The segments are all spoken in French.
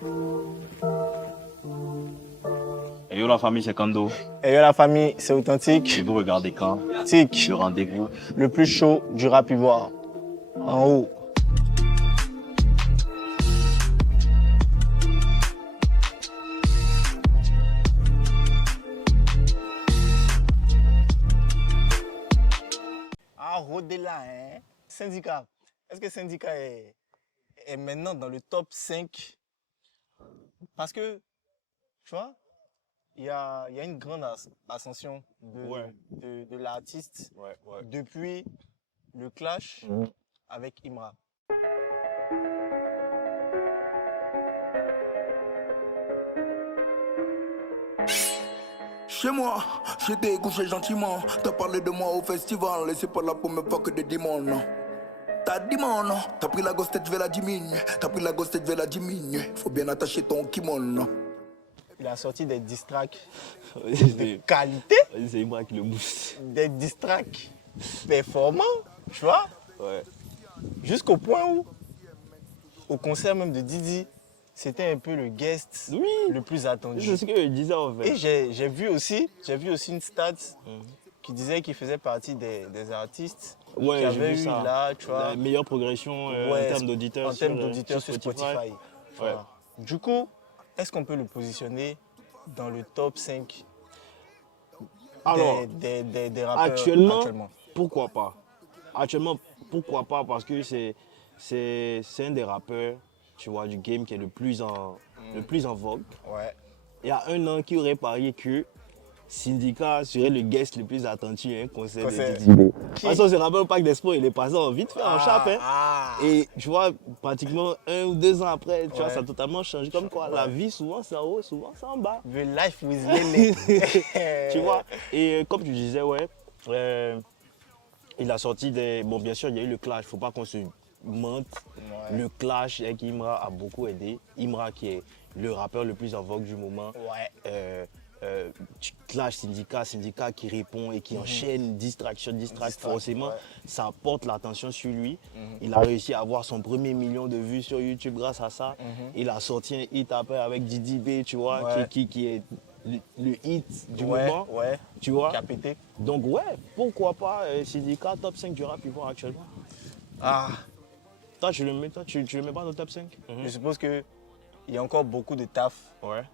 Et yo la famille, c'est Kando. Et yo la famille, c'est authentique. Et vous regardez quand Tic, le rendez-vous. le plus chaud du rap ivoire. En haut. Ah, Rodela, hein. Syndicat. Est-ce que Syndicat est maintenant dans le top 5? Parce que, tu vois, il y a une grande ascension de l'artiste depuis le clash avec Imra. Chez moi, j'étais couché gentiment. T'as parlé de moi au festival, et c'est pas la première fois que des démons, non. T'as dit mon non, t'as pris la gosse tête, je vais la diminuer. T'as pris la gosse tête, je vais la diminuer. Faut bien attacher ton kimono. Il a sorti des diss tracks de qualité, C'est Imra qui le booste. des diss tracks performants, tu vois, Ouais. jusqu'au point où, au concert même de Didi, c'était un peu le guest le plus attendu. C'est ce que je disais en fait. Et j'ai vu aussi une stat qui disait qu'il faisait partie des artistes qui Ouais, j'ai avaient vu eu ça. là, tu vois, La meilleure progression ouais, en termes d'auditeurs sur Spotify. Ouais. Voilà. Du coup, est-ce qu'on peut le positionner dans le top 5 Alors, des rappeurs actuellement, pourquoi pas? Actuellement, pourquoi pas? Parce que c'est un des rappeurs, tu vois, du game qui est le plus en vogue. Ouais. Il y a un an, qui aurait parié que Syndicat serait le guest le plus attendu à un concert de Didi B. Parce qu'on se rappelle au Parc des Sports, il est passé en vite fait en chape. Hein. Et tu vois, pratiquement 1 ou 2 ans après, tu vois, ça a totalement changé. Comme quoi, la vie, souvent c'est en haut, souvent c'est en bas. The life with Lele. Tu vois, et comme tu disais, il a sorti des... Bon, bien sûr, il y a eu le clash, il ne faut pas qu'on se mente. Ouais. Le clash avec Imra a beaucoup aidé. Imra qui est le rappeur le plus en vogue du moment. Ouais. Clash Syndicat qui répond et qui enchaîne distraction, forcément, ça porte l'attention sur lui. Il a réussi à avoir son premier million de vues sur YouTube grâce à ça. Il a sorti un hit après avec Didi B, tu vois, qui est le hit du moment. Tu vois. Qui a pété. Donc pourquoi pas Syndicat top 5 du rap ivoire actuellement. Toi, tu le mets pas dans le top 5? Je suppose qu'il y a encore beaucoup de taf. Ouais.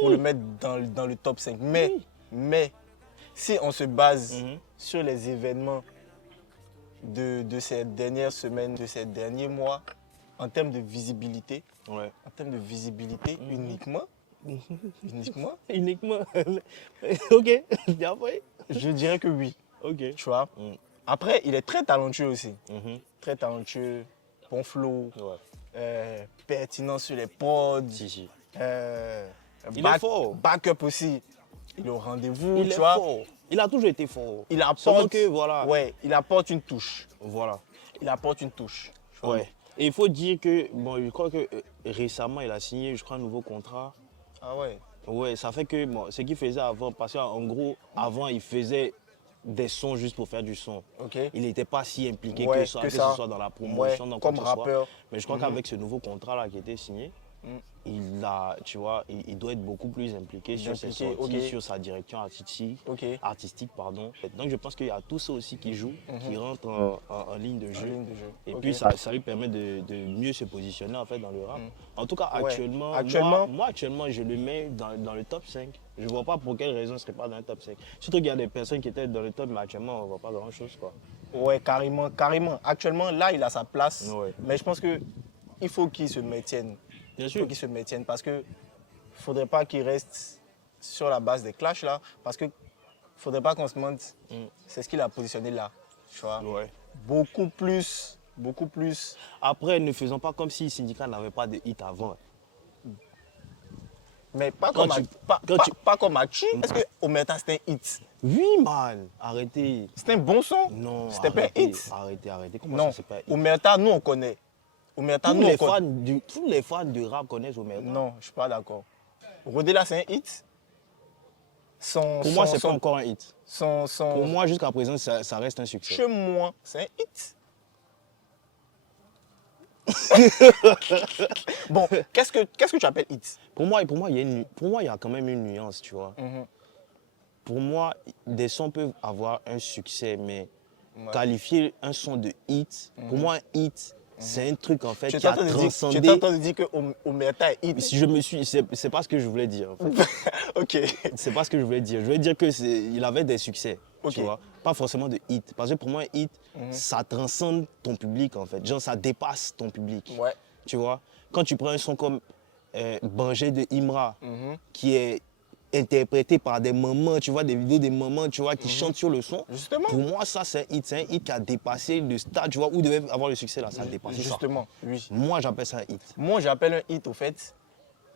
Pour le mettre dans le top 5. Mais si on se base sur les événements de ces dernières semaines, de ces derniers mois, en termes de visibilité, uniquement, Ok, bien fait. Je dirais que oui. Ok. Tu vois. Après, il est très talentueux aussi. Très talentueux, bon flow, pertinent sur les pods. Si. Il est fort. Backup aussi. Il est au rendez-vous, tu vois. Fort. Il a toujours été fort. Il apporte, il apporte une touche. Voilà. Il apporte une touche. Ouais. Et il faut dire que, bon, je crois que récemment, il a signé, je crois, un nouveau contrat. Ah ouais. Ouais, ça fait que, bon, ce qu'il faisait avant, parce qu'en gros, avant, il faisait des sons juste pour faire du son. Okay. Il n'était pas si impliqué que ce soit dans la promotion, dans comme rappeur. Mais je crois qu'avec ce nouveau contrat-là qui a été signé, il doit être beaucoup plus impliqué sur ses sorties, sur sa direction artistique. Donc je pense qu'il y a tout ça aussi qui joue, qui rentre en ligne de jeu. Et puis ça lui permet de mieux se positionner en fait dans le rap. En tout cas, actuellement, moi actuellement, je le mets dans le top 5. Je ne vois pas pour quelle raison il ne serait pas dans le top 5. Surtout qu'il y a des personnes qui étaient dans le top, mais actuellement, on ne voit pas grand-chose, quoi. Ouais, carrément. Actuellement, là, il a sa place. Mais je pense qu'il faut qu'il se maintienne. Bien sûr. Il faut qu'il se maintienne parce qu'il ne faudrait pas qu'il reste sur la base des clashs là. Parce qu'il ne faudrait pas qu'on se mente. C'est ce qu'il a positionné là. Tu vois. Beaucoup plus. Après, ne faisons pas comme si Syndicat n'avait pas de hit avant. Mais pas comme Achi. Est-ce que Omerta c'était un hit? Oui, man. Arrêtez. C'était un bon son? Non. C'était pas un hit? Arrêtez. Comment ça, c'est pas un hit? Omerta, nous on connaît. Tous les fans de rap connaissent Omerta. Non, je ne suis pas d'accord. Rodela, c'est un hit? Pour moi, c'est pas encore un hit. Pour moi, jusqu'à présent, ça reste un succès. Chez moi, c'est un hit. Bon, qu'est-ce que tu appelles hit? Pour moi, il y a quand même une nuance, tu vois. Pour moi, des sons peuvent avoir un succès, mais qualifier un son de hit, pour moi, un hit, c'est un truc en fait qui a transcendé. Tu es en train de dire que Omerta est hit? C'est pas ce que je voulais dire. En fait. Ok. C'est pas ce que je voulais dire. Je voulais dire qu'il avait des succès, okay. tu vois. Pas forcément de hit. Parce que pour moi, un hit, ça transcende ton public en fait. Genre, ça dépasse ton public. Ouais. Tu vois. Quand tu prends un son comme Banger de Imra, qui est interprété par des mamans, tu vois, des vidéos des mamans, tu vois, qui chantent sur le son. Justement. Pour moi, ça, c'est un hit. C'est un hit qui a dépassé le stade, tu vois, où devait avoir le succès, là. Ça a dépassé Justement, ça. oui. Moi, j'appelle ça un hit. Moi, j'appelle un hit, au fait,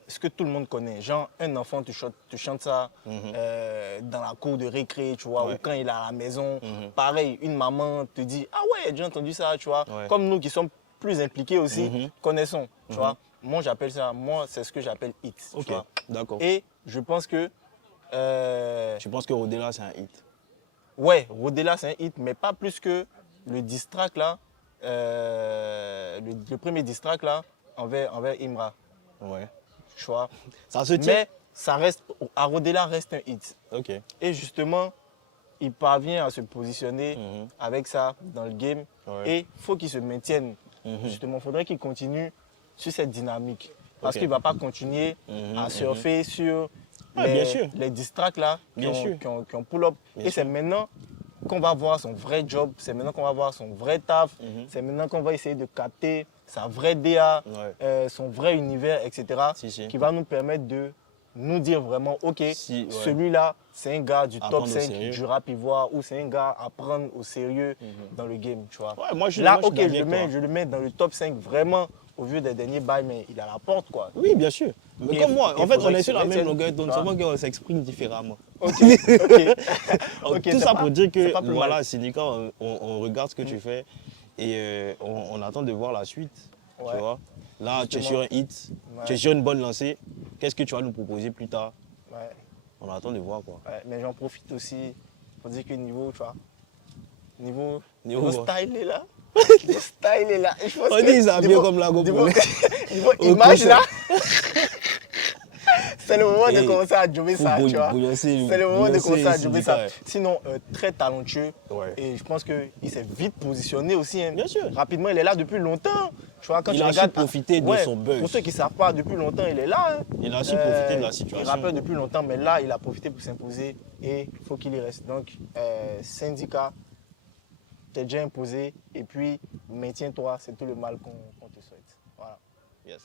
ce que tout le monde connaît. Genre, un enfant, tu chantes ça dans la cour de récré, tu vois, ou quand il est à la maison. Pareil, une maman te dit, ah ouais, j'ai entendu ça, tu vois. Comme nous qui sommes plus impliqués aussi, connaissons, tu vois. Moi, j'appelle ça, c'est ce que j'appelle hit. Ok, d'accord. Et je pense que... Tu penses que Rodela, c'est un hit? Ouais, Rodela, c'est un hit, mais pas plus que le diss track, là, le premier diss track, là, envers Imra. Ouais. Tu vois. Ça se tient. Mais ça reste, Rodela reste un hit. Ok. Et justement, il parvient à se positionner avec ça dans le game. Ouais. Et il faut qu'il se maintienne. Justement, il faudrait qu'il continue sur cette dynamique. Parce qu'il ne va pas continuer à surfer sur les diss tracks là qui ont pull up. Et c'est maintenant qu'on va voir son vrai job, c'est maintenant qu'on va voir son vrai taf, c'est maintenant qu'on va essayer de capter sa vraie DA, son vrai univers, etc. Qui va nous permettre de nous dire vraiment, ok, celui-là, c'est un gars du top 5 du rap ivoire ou c'est un gars à prendre au sérieux dans le game, tu vois. Ouais, moi, je le mets dans le top 5 vraiment au vu des derniers bails, mais il est à la porte, quoi. Oui, bien sûr. Mais comme moi, en fait, on est sur la même longueur d'onde, seulement qu'on s'exprime différemment. Ok. Tout ça pour dire que, voilà, Sinika, on regarde ce que tu fais et on attend de voir la suite, tu vois. Là, tu es sur un hit, tu es sur une bonne lancée. Qu'est-ce que tu vas nous proposer plus tard? On attend de voir, quoi. Mais j'en profite aussi pour dire que niveau, tu vois, niveau style est là. Le style est là. On dit ils s'habillent comme la GoPro. Niveau image là. C'est le moment de commencer à jobber ça, tu vois. C'est le moment de commencer à jobber ça. Sinon, très talentueux. Et je pense qu'il s'est vite positionné aussi. Hein. Bien sûr. Rapidement, il est là depuis longtemps. Tu vois, quand il a su profiter de son buzz. Pour ceux qui ne savent pas, depuis longtemps, il est là. Hein. Il a su profiter de la situation. Il rappelle depuis longtemps, mais là, il a profité pour s'imposer et il faut qu'il y reste. Donc, Syndicat, t'es déjà imposé et puis maintiens-toi, c'est tout le mal qu'on te souhaite. Voilà. Yes.